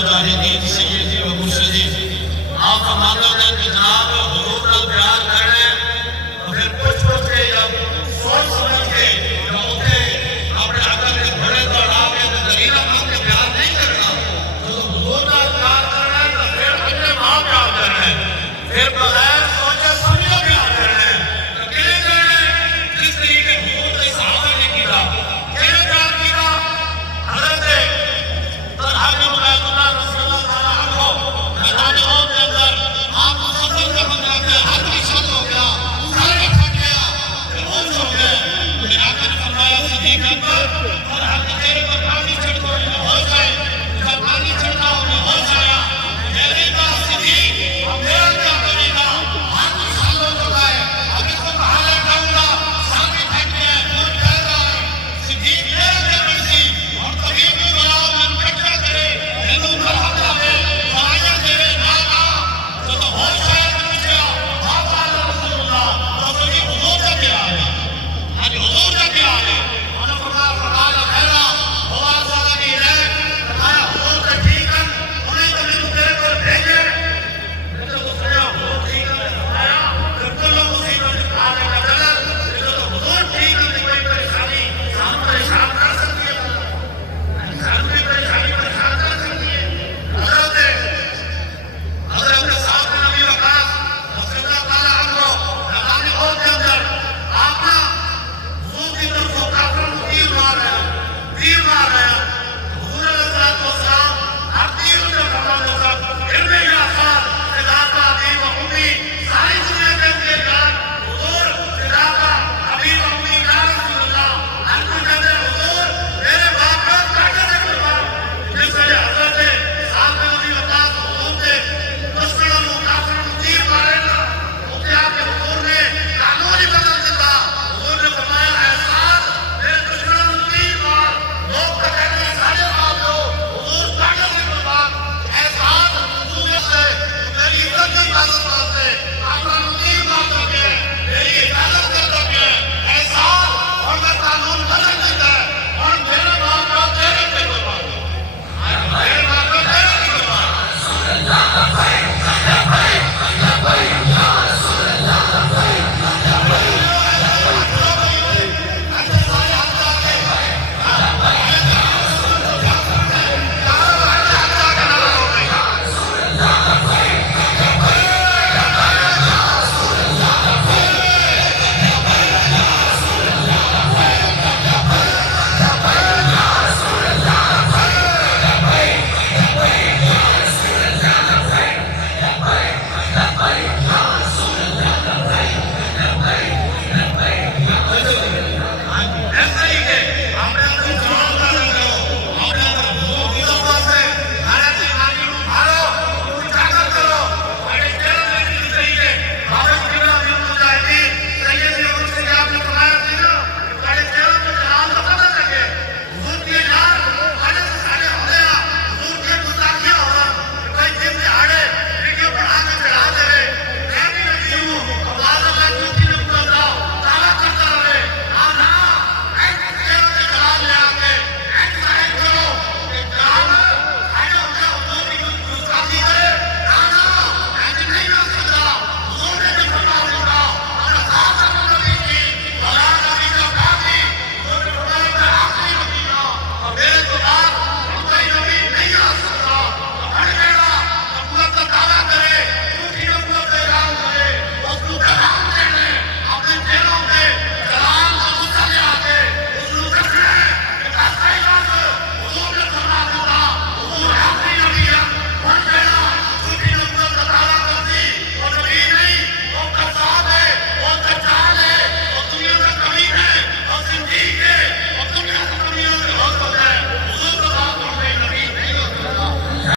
मुजाहिदीन सैयदी व मुर्शिदी आप फरमाते हैं कि जनाब हुजूर नाल प्यार करना है तो फिर कुछ के या सोच समझ के या उठे अपने अकल के घोड़े दौड़ा के दलीला मान के प्यार नहीं करना। तो हुजूर नाल प्यार करना है तो फिर अपने मां प्यार करना है, फिर